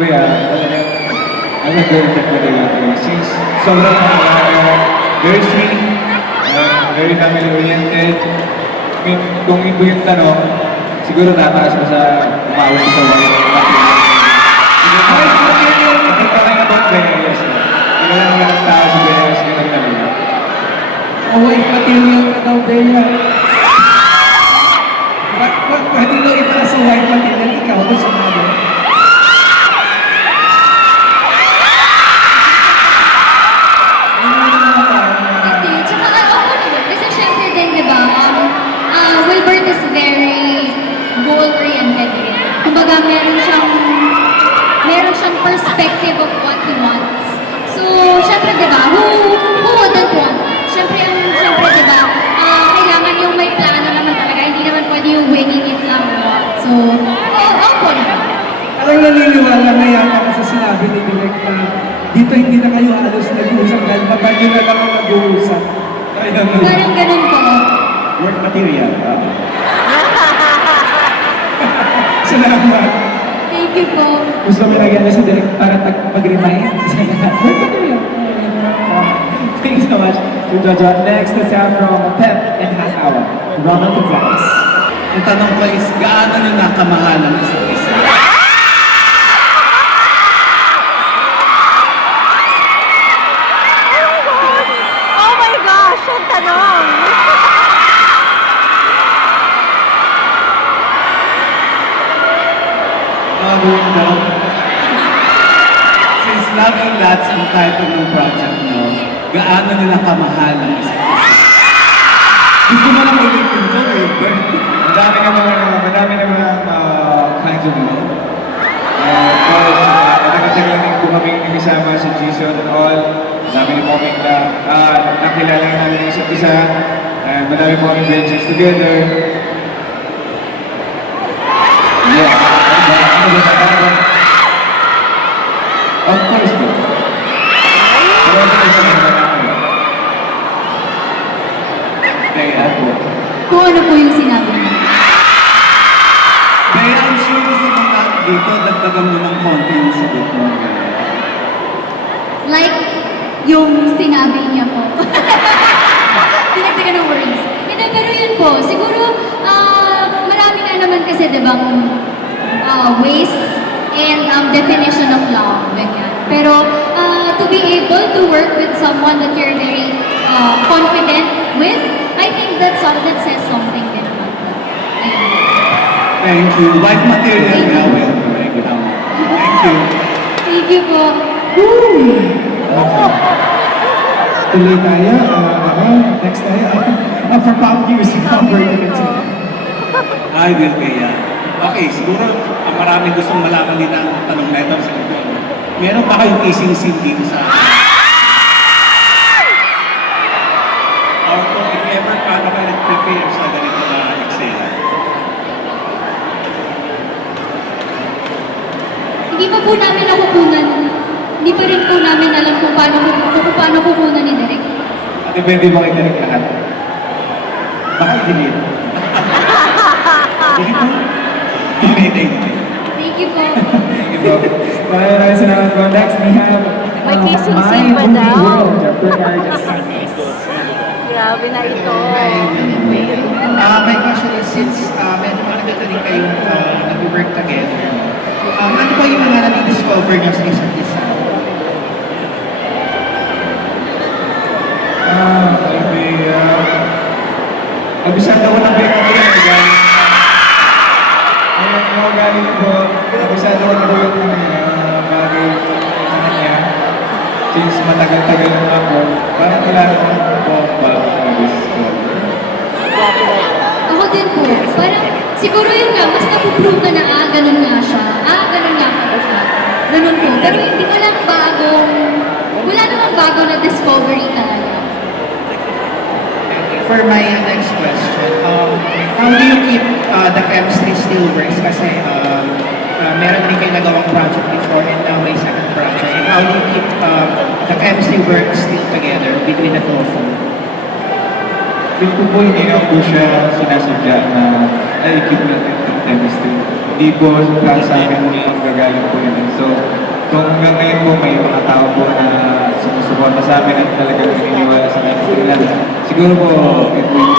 Kuya, I'm a girl that really since sobrang very sweet, very family-oriented. I mean, kung iba yung tanong, siguro tataas mo sa umawit sa white material. Hindi ka lang about Vegas. Hindi lang naman ang tao sa Vegas, ganun talaga. White material ka daw, Bea. Pwede daw itaas sa white material, ikaw na sinabi. Hindi, tsaka ako naman. Kasi syempre din, di ba, Wilbert is very goal-oriented din. Kumbaga, meron siyang perspective of what he wants. So, syempre, di ba, who wouldn't want? Syempre, di ba, kailangan yung may plano naman talaga. Hindi naman pwede yung winging it lang. So, ako naman. Parang naniniwala na yata ka sa sinabi ni Direk na dito hindi na kayo halos nag-uusap dahil mabagyo na lang ang nag-uusap. Parang ganun po. Work material. Salamat. Thank you po. Gusto mo lagyan na sa Direk para pag-remind? Thanks so much to Jojo. Next, let's have from Pep and Half Hour, Ronald Gonzalez. Ang tanong ko is, gaano nyo nakamahal ang isa't isa? Oh my gosh, ang tanong! Gagawin mo. Since Loving Lots ang title ng project nyo, gaano nila kamahal ang isa't isa? Gusto mo lang ulitin ko, Wilbert. Madami naman kinds of love. Of course, matagal din po kami nagkasama sa Jason and all. Madami na po kami nakilala namin isa't isa. Madami po kami ventures together. Yeah. Of course po. Kaya po. Kung ano po yung sinabi niya. Kaya I'm sure gusto mo na dito, dagdagan mo ng konti yung sagot mo. Like, yung sinabi niya po. Pinagtaga ng words. Hindi, pero yun po, siguro, marami nga naman kasi, di ba, ways and definition of love, ganyan. Pero, to be able to work with someone that you're very confident with, I think that says something din naman. Ayun. Thank you. White material nga, Wilbert. Thank you. Thank you po. Tuloy tayo. Next tayo. For Pop News, number 13. Ay, Wilbert. Okay, siguro maraming gustong malaman din ang tanong na ito sa ito. Meron ba kayong kissing scene dito sa... Or kung if ever paano kayo nag-prepare sa ganito na eksena? Hindi pa po namin nakukunan. Hindi pa rin po namin alam kung paano kukunan ni Derek. Depende mo kay Derek lahat. Baka i-delete. Hindi po. Okay, thank you. Thank you po. Thank you po. Maraming salamat po. Next, we have May kissing My scene pa Movie daw. World, Bernard Sanchez. Grabe na ito. My question is, since medyo matagal na rin kayong nag-work together, ano ba yung mga nadi-discover niyo sa isa't isa? Abisado ko ng beka ko yan. Yung galing ko, abisado ko na po yung bagay sa kanya. Since matagal-tagal na ako, parang wala naman po bago na-discover. Ako din po. Parang siguro yun nga, mas napuprove na ganun nga siya. Ganun nga pala siya. Ganun po. Pero hindi wala namang bago na discovery talaga. For my next question, how do you keep the chemistry still works? Kasi meron rin kayo nagawang project before and now may second project. And how do you keep the chemistry works still together between the two of you? Feel ko po hindi na po siya sinasadya na ay, keep natin yung chemistry. Hindi po sa akin yung gagaling po yun. So, kung hanggang ngayon po may mga tao po na sumusuporta sa amin at talagang naniniwala sa chemistry natin, siguro po it will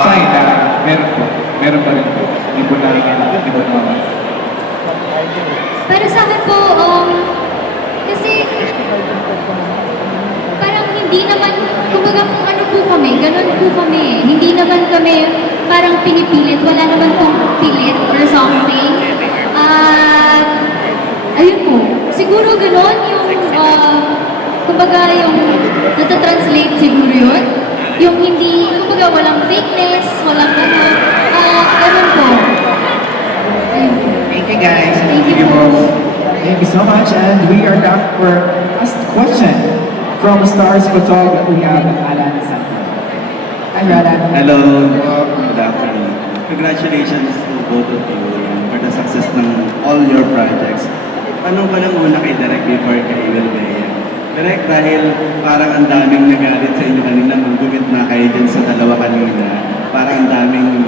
sign na meron pa rin po. Hindi po naman. Pero sa akin po, kasi parang hindi naman, kumbaga kung ano po kami, ganun po kami eh. Hindi naman kami parang pinipilit, wala naman pong pilit or something. Ayun po, siguro ganun yung, kumbaga yung nata-translate siguro yun. Yung hindi, kumbaga walang fakeness, walang ano, ganun po. Ayun po. Thank you guys. Thank you po. Thank you so much. And we are back for last question from Stars Photography. We have Alan Santos. Hi, Alan. Hello, good afternoon. Congratulations to both of you for the success ng all your projects. Tanong ko lang muna kay Direk before kay Will Bea. Direk, dahil parang ang daming nagalit sa inyo kanina, mag-gumit na kayo dyan sa dalawa kanina. Parang ang daming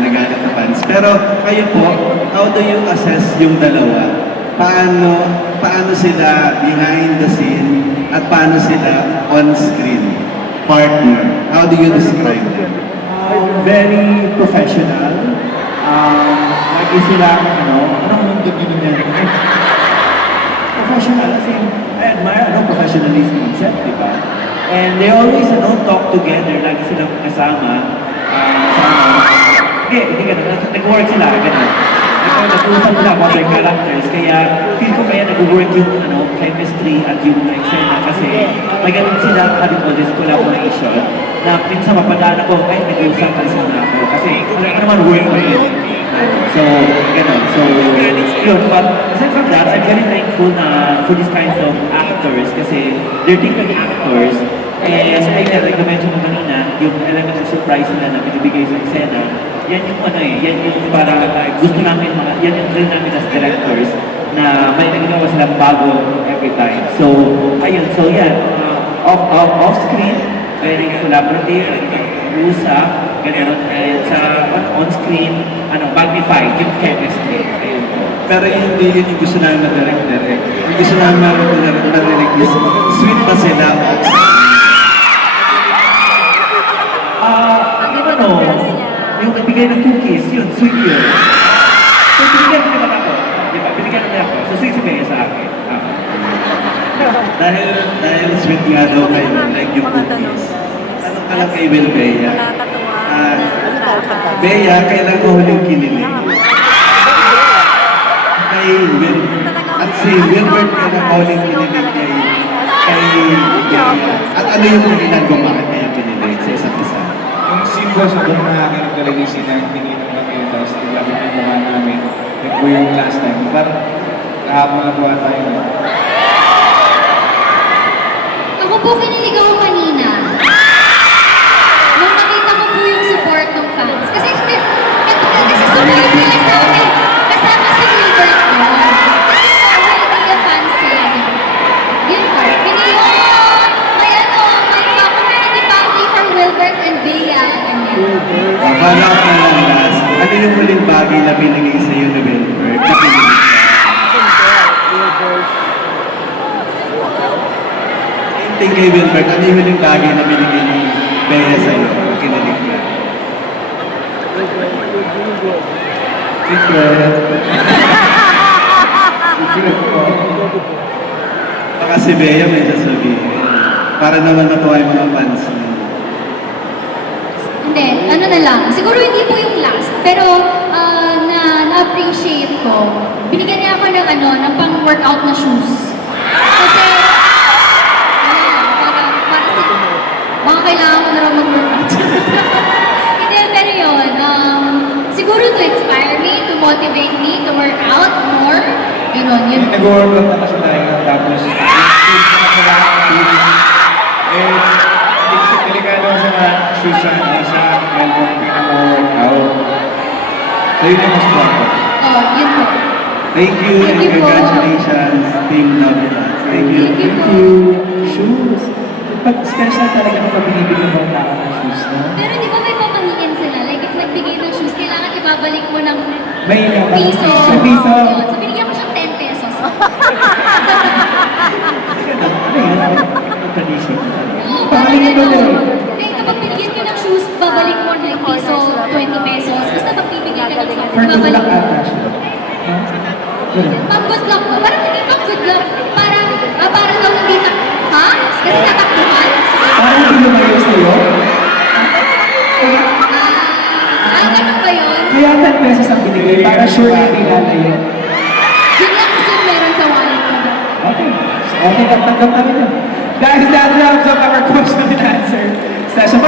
nagalit na fans. Pero kayo po, how do you assess yung dalawa? Paano sila behind the scene at paano sila on screen? Partner. How do you describe them? Very professional. Lagi sila, anong mundo yun yan? Professional, as in, I admire, professionalism concept, di ba? And they always, talk together, lagi silang kasama. Hindi ganun, nag-work sila, ganun. Nag-uusap sila about their characters, kaya feel ko kaya nag-work yung chemistry at yung eksena kasi may ganun sila this collaboration na minsan mapadaan ako, ay nag-uusap kasi na ako kasi ano naman work ko yun. So, ganun. So, yun. But aside from that, I'm very thankful na for these kinds of actors kasi they're different actors. And like na-mention mo kanina, yung element of surprise nila na binibigay sa eksena, yan yung yan yung para gusto namin yan yung train namin as directors na may nagagawa silang bago every time. So, ayun. So, yan. Off-screen, very collaborative, usap, ganun. And sa on-screen, magnified yung chemistry. Ayun po. Pero hindi yun yung gusto namin na-direct. Yung gusto namin na-direct is sweet ba sila off? Yung nagbigay ng cookies, yun, sweet yun. So, binigyan mo naman ako. Di ba? Binigyan naman ako. So, sweet si Bea sa akin. Dahil sweet nga daw kayo, like yung cookies. Tanong ka lang kay Will Bea. Bea, kailan ko huling kinilig? Kay Will. At si Wilbert, kailan ko huling kinilig kay Bea. At ano yung kanilang kung bakit kayo kinilig sa isa't isa? Yung scene ko, sobrang nakakinig talaga yung scene na tinginan kami, tapos nilapit yung mukha namin. Like po yung last time. Parang kahapon na po ata yun. Ako po kinilig ako kanina. Nung nakita ko po yung support ng fans. Kasi support nila sa akin. Kasama si Wilbert ko. Kasi hindi ka fans sila. Yun po. May community party for Wilbert and Bea. Follow up na lang last. Ano yung huling bagay na binigay sa iyo ni Wilbert? Yung kay Wilbert, ano yung huling bagay na binigay ni Bea sa iyo? Kinilig niya. Baka si Bea may sasabihin. Para naman natuwa yung mga fans niya. Hindi, ano na lang. Siguro hindi po yung last. Pero na-appreciate ko. Binigyan niya ako ng ng pang-workout na shoes. Kasi, baka kailangan ko na raw mag-workout. Hindi, pero yun. Siguro to inspire me, to motivate me, to work out more. Yun. Nag-workout na kasi tayo, tapos delikado sa mga shoes sa elbow pinaka-workout. So yun yung mas proper. Yun po. Thank you and Thank you po. congratulations, Team Navitas. Thank you. Thank you po. Shoes. Pag special talaga kapag binibigyan mo ang tao ng shoes, no? Pero di ba may pamahiin sila? Like, if nagbigay ng shoes, kailangan ibabalik mo ng May piso. Sa piso. Yun. So, binigyan ko siyang 10 pesos. Pahalingin mo ano, din. eh, kapag binigyan ka ng shoes, babalik mo ng piso, 20 pesos. Basta magbibigay ka ng shoes, For good babalik luck mo. ata siya. Ganun. Pang good luck mo. Parang hindi pang good luck. Parang daw hindi na, ha? Kasi natakbuhan? Parang hindi lumayo sa'yo. Ganun ba yun? Kaya 10 pesos ang binigay para sure na hindi lalayo. Yun lang kasi yung meron sa wallet ko. Okay. So, okay, tanggap namin yun. Guys, that wraps up our question and answer session.